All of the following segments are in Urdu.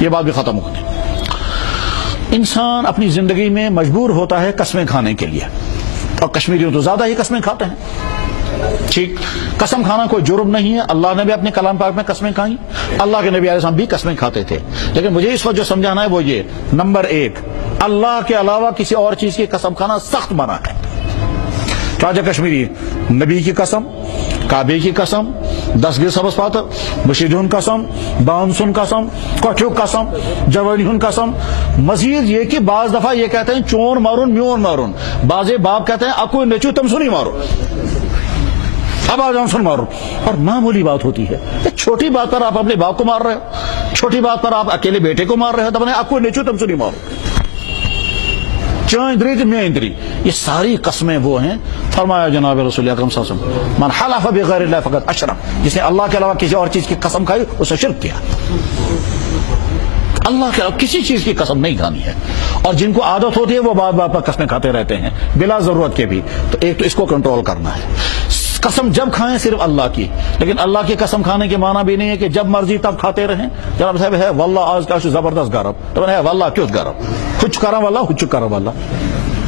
یہ بات بھی ختم ہو گئی. انسان اپنی زندگی میں مجبور ہوتا ہے قسمیں کھانے کے لیے، اور کشمیری تو زیادہ ہی قسمیں کھاتے ہیں. ٹھیک، قسم کھانا کوئی جرم نہیں ہے. اللہ نے بھی اپنے کلام پاک میں قسمیں کھائیں، اللہ کے نبی علیہ السلام بھی قسمیں کھاتے تھے. لیکن مجھے اس وقت جو سمجھانا ہے وہ یہ، نمبر 1، اللہ کے علاوہ کسی اور چیز کی قسم کھانا سخت منع ہے. راجہ کشمیری نبی کی قسم، کعبے کی قسم، 10 گز سبز پاتر، مشیدون قسم، دانسن قسم، کوٹھیو قسم، جوانیون قسم. مزید یہ کہ بعض دفعہ یہ کہتے ہیں چون مارون میون مارون، بعض باپ کہتے ہیں اکو نچو تم سنی مارو، اب آ جان سن مارو. اور معمولی بات ہوتی ہے، چھوٹی بات پر آپ اپنے باپ کو مار رہے ہو، چھوٹی بات پر آپ اکیلے بیٹے کو مار رہے ہو، تب اکو نچو تم سنی مارو، چاندری تو میندری. یہ ساری قسمیں وہ ہیں. فرمایا جناب رسول اکرم صلی اللہ علیہ وسلم، من حلف بغیر اللہ فقد اشرک، جس نے اللہ کے علاوہ کسی اور چیز کی قسم کھائی اسے شرک کیا. اللہ کے علاوہ کسی چیز کی قسم نہیں کھانی ہے. اور جن کو عادت ہوتی ہے وہ بار بار پر قسمیں کھاتے رہتے ہیں بلا ضرورت کے بھی. تو ایک تو اس کو کنٹرول کرنا ہے. قسم جب کھائیں صرف اللہ کی، لیکن اللہ کی قسم کھانے کے معنی بھی نہیں ہے کہ جب مرضی تب کھاتے رہیں. جناب صاحب ہے واللہ آج کا زبردست گرم، تو ہے واللہ کیوں گرم، کچھ کرم واللہ کچھ کرم واللہ.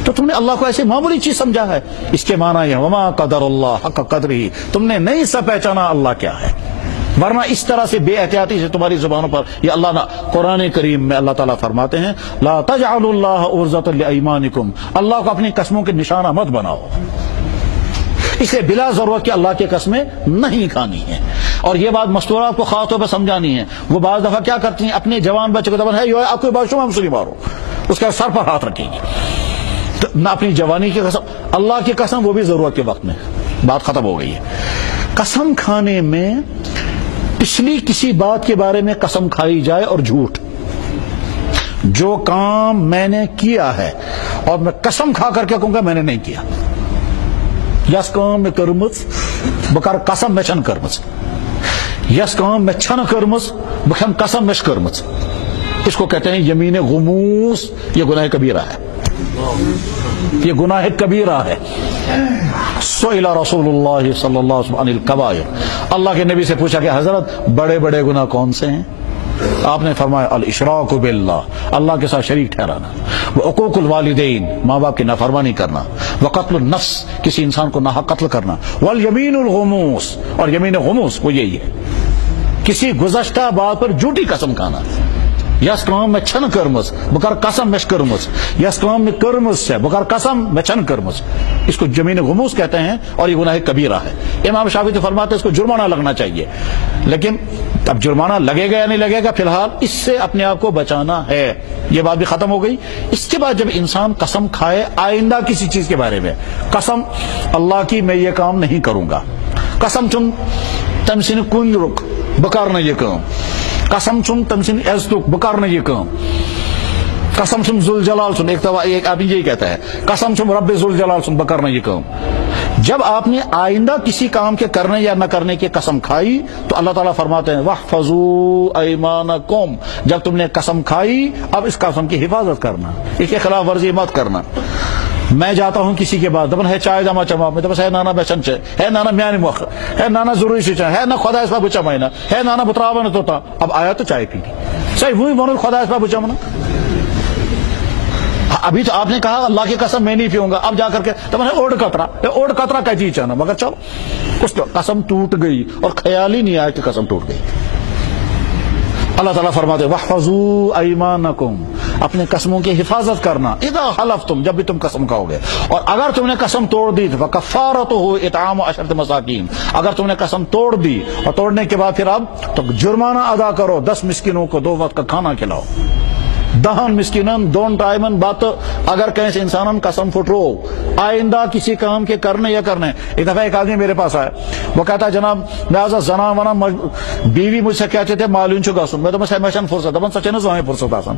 تو تم نے اللہ کو ایسے معمولی چیز سمجھا ہے. اس کے معنی یہ وما قدر اللہ حق قدرہ، تم نے نہیں سا پہچانا اللہ کیا ہے. ورنہ اس طرح سے بے احتیاطی سے تمہاری زبانوں پر یہ اللہ قرآن کریم میں اللہ تعالیٰ فرماتے ہیں لا تجعلوا اللہ عرضۃ لایمانکم، اللہ کو اپنی قسموں کے نشانہ مت بناؤ. اسے بلا ضرورت کہ اللہ کی قسمیں نہیں کھانی ہیں. اور یہ بات مستورات کو خاص طور پر سمجھانی ہے. وہ بعض دفعہ کیا کرتی ہیں، اپنے جوان بچے کو دبن ہے یہ آپ کو بات ہم سنی مارو، اس کا سر پر ہاتھ رکھیں گے. نہ اپنی جوانی کی قسم، اللہ کی قسم وہ بھی ضرورت کے وقت میں. بات ختم ہو گئی ہے. قسم کھانے میں پچھلی کسی بات کے بارے میں قسم کھائی جائے اور جھوٹ. جو کام میں نے کیا ہے اور میں قسم کھا کر کے کہوں گا میں نے نہیں کیا، یس کام میں کرمز بکر قسم میں چھن کرمز، یس کام میں چھن کرمز بکھم قسم میں کرمز. اس کو کہتے ہیں یمین غموس. یہ گناہ کبیرہ ہے، یہ گناہ کبیرہ ہے. سئل رسول اللہ صلی اللہ علیہ وسلم عن الکبائر، اللہ کے نبی سے پوچھا کہ حضرت بڑے بڑے گناہ کون سے ہیں؟ آپ نے فرمایا الاشراک باللہ، اللہ کے ساتھ شریک ٹھہرانا، وعقوق الوالدین، ماں باپ کی نافرمانی کرنا، وقتل النفس، کسی انسان کو ناحق قتل کرنا، والیمین الغموس، اور یمین غموس وہ یہی ہے کسی گزشتہ بات پر جھوٹی قسم کھانا. یس کام میں چھن کرمز بکر قسم میں کرمز، یس کام میں کرمز سے بکر قسم میں چھن کرمز. اس کو یمین غموس کہتے ہیں اور یہ گناہ کبیرہ ہے. امام شافعی تو فرماتے ہیں اس کو جرمانہ لگنا چاہیے. لیکن اب جرمانہ لگے گا یا نہیں لگے گا، فی الحال اس سے اپنے آپ کو بچانا ہے. یہ بات بھی ختم ہو گئی. اس کے بعد جب انسان قسم کھائے آئندہ کسی چیز کے بارے میں، قسم اللہ کی میں یہ کام نہیں کروں گا، قسم چن تم سن کن رک بکار نہ یہ کام، قسم چن تم سن عزتک بکار نہ یہ کام، قسم چن ذوالجلال سن، ایک آدمی یہی کہتا ہے قسم چن رب ذوالجلال سن بکار نہ یہ کام. جب آپ نے آئندہ کسی کام کے کرنے یا نہ کرنے کی قسم کھائی تو اللہ تعالیٰ فرماتے ہیں وَاحْفَظُوا أَيْمَانَكُمْ، جب تم نے قسم کھائی اب اس قسم کی حفاظت کرنا، اس کے خلاف ورزی مت کرنا. میں جاتا ہوں کسی کے بعد دبن ہے چائے دما چما میں دبس ہے نانا بچن چے ہے نانا میانی مخ ہے نانا ضروری سے ہے نہ خدا اس پر بچا مائنا ہے نانا بتراوا نہ توتا. اب آیا تو چائے پی صحیح وہی بنو خدا اس پر بچا منا. ابھی تو آپ نے کہا اللہ کی قسم میں نہیں پیوں گا، اب جا کر کے تم نے اوڑ قطرہ کہتی چاہنا، مگر چلو اس قسم ٹوٹ گئی اور خیال ہی نہیں آیا کہ قسم ٹوٹ گئی. اللہ تعالیٰ فرماتے وَاحْفَظُوا أَيْمَانَكُمْ، اپنے قسموں کی حفاظت کرنا، اذا حلفتم، جب بھی تم قسم کھاؤ گے. اور اگر تم نے قسم توڑ دی فَكَفَّارَتُهُ إِطْعَامُ 10 مساکین، اگر تم نے قسم توڑ دی اور توڑنے کے بعد پھر اب تو جرمانہ ادا کرو، 10 مسکینوں کو 2 وقت کا کھانا کھلاؤ. 10 مسکینن 2 ٹائمن بات. اگر کہیں سے انسانن قسم پھٹرو آئندہ کسی کام کے کرنے یا کرنے. ایک دفعہ ایک آدمی میرے پاس آیا، وہ کہتا ہے جناب میں زنا ونا بیوی مجھ سے کہتے تھے معلوم چکا سن میں تو میں فرصت دبن سچے نہ فرصت آسان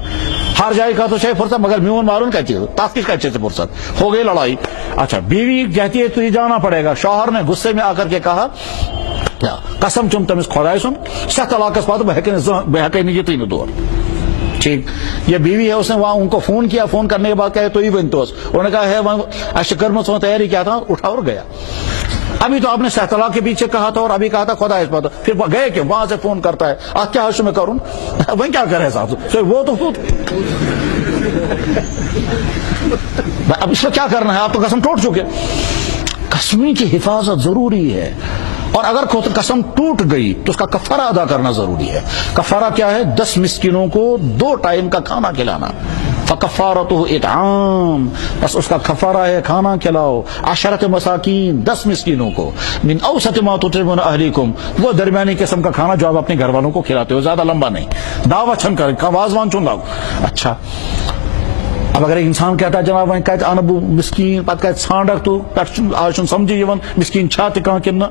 ہر جائے کا تو چاہے فرصت مگر میون معلوم کہتی ہے تاکہ کہتے سے فرصت ہو گئی لڑائی. اچھا بیوی کہتی ہے تجھے جانا پڑے گا. شوہر نے غصے میں آ کر کے کہا کیا قسم چم تمس خدائے سن سخت علاقہ بات بہکے نہیں جتنی نہ دور. ٹھیک، یہ بیوی ہے، اس نے وہاں ان کو فون کیا، فون کرنے کے بعد کہے تو ہی بنتوس انہوں نے کہا ہے اشکر میں تیاری کیا تھا، اٹھا اور گیا. ابھی تو آپ نے سہتلا کے پیچھے کہا تھا اور ابھی کہا تھا خدا اس بات، پھر گئے کہ وہاں سے فون کرتا ہے آج کیا حش میں کروں، وہ کیا کرے صاحب، وہ تو خود اب اس میں کیا کرنا ہے، آپ تو قسم ٹوٹ چکے. قسم کی حفاظت ضروری ہے، اور اگر قسم ٹوٹ گئی تو اس کا کفارہ ادا کرنا ضروری ہے. کفارہ کیا ہے؟ 10 مسکینوں کو 2 ٹائم کا کھانا کھلانا. فکفارتہ اطعام، بس اس کا کفارہ ہے کھانا کھلاؤ 10 مساکین، 10 مسکینوں کو، من اوسط ما تطعمون اہلیکم، وہ درمیانی قسم کا کھانا جو آپ اپنے گھر والوں کو کھلاتے ہو، زیادہ لمبا نہیں، دعوت چھن کر وازوان چون لاؤ. اچھا اب اگر ایک انسان کہتا ہے جناب وہیں کہتے انبو مسکین پتہ کہتے ژھانڈک تو آج سمجھی یہ مسکین چھاتے کہاں کنہ،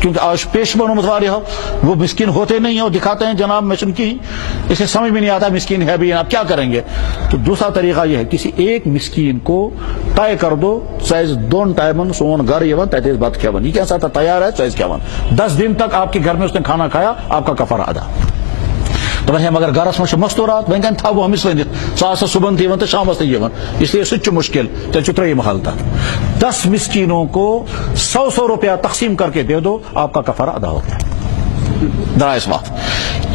کیونکہ آج پیش بنو متواری ہو، وہ مسکین ہوتے نہیں ہیں اور دکھاتے ہیں جناب میں کی، اسے سمجھ میں نہیں آتا مسکین ہے بھی، آپ کیا کریں گے؟ تو دوسرا طریقہ یہ ہے کسی ایک مسکین کو طے کر دو سائز 2 ٹائمن سون گھر یہ تیز بات کیا بن، یہ کیسا تھا تیار ہے سائز کیا بن، 10 دن تک آپ کے گھر میں اس نے کھانا کھایا، آپ کا کفارہ ادا. تو وہیں مگر گھرس میں مستورات وہیں کہیں تھا وہ ہمیں ونت سا صبح تھی تو شام تھی اس لیے سچ مشکل تیل تریم محالتا. 10 مسکینوں کو 100 روپیہ تقسیم کر کے دے دو، آپ کا کفارہ ادا ہو گیا. ذرا اس بات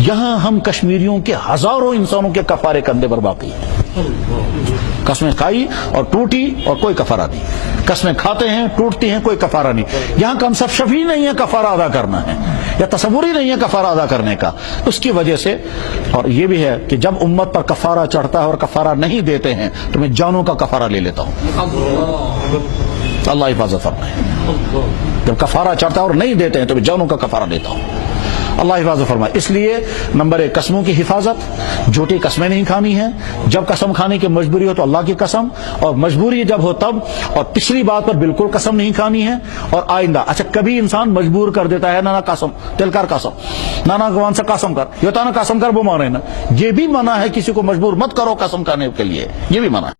یہاں ہم کشمیریوں کے ہزاروں انسانوں کے کفارے کندھے پر باقی ہیں. قسمیں کھائی اور ٹوٹی اور کوئی کفارہ نہیں، قسمیں کھاتے ہیں ٹوٹتی ہیں کوئی کفارہ نہیں. یہاں کنسپشن ہی نہیں ہے کفارہ ادا کرنا ہے، یا تصور ہی نہیں ہے کفارہ ادا کرنے کا. اس کی وجہ سے اور یہ بھی ہے کہ جب امت پر کفارہ چڑھتا ہے اور کفارہ نہیں دیتے ہیں تو میں جانوں کا کفارہ لے لیتا ہوں. اللہ حفاظت فرمائے. جب کفارہ چڑھتا ہے اور نہیں دیتے ہیں تو میں جانوں کا کفارہ لیتا ہوں. اللہ حفاظت فرمائے. اس لیے نمبر 1 قسموں کی حفاظت، جھوٹی قسمیں نہیں کھانی ہیں. جب قسم کھانے کی مجبوری ہو تو اللہ کی قسم، اور مجبوری جب ہو تب، اور پچھلی بات پر بالکل قسم نہیں کھانی ہے. اور آئندہ اچھا کبھی انسان مجبور کر دیتا ہے نا قسم تل کر قسم نا گوان سے قسم کر، یہ ہوتا نا قسم کر وہ مانے نا، یہ بھی منع ہے. کسی کو مجبور مت کرو قسم کھانے کے لیے، یہ بھی منع ہے.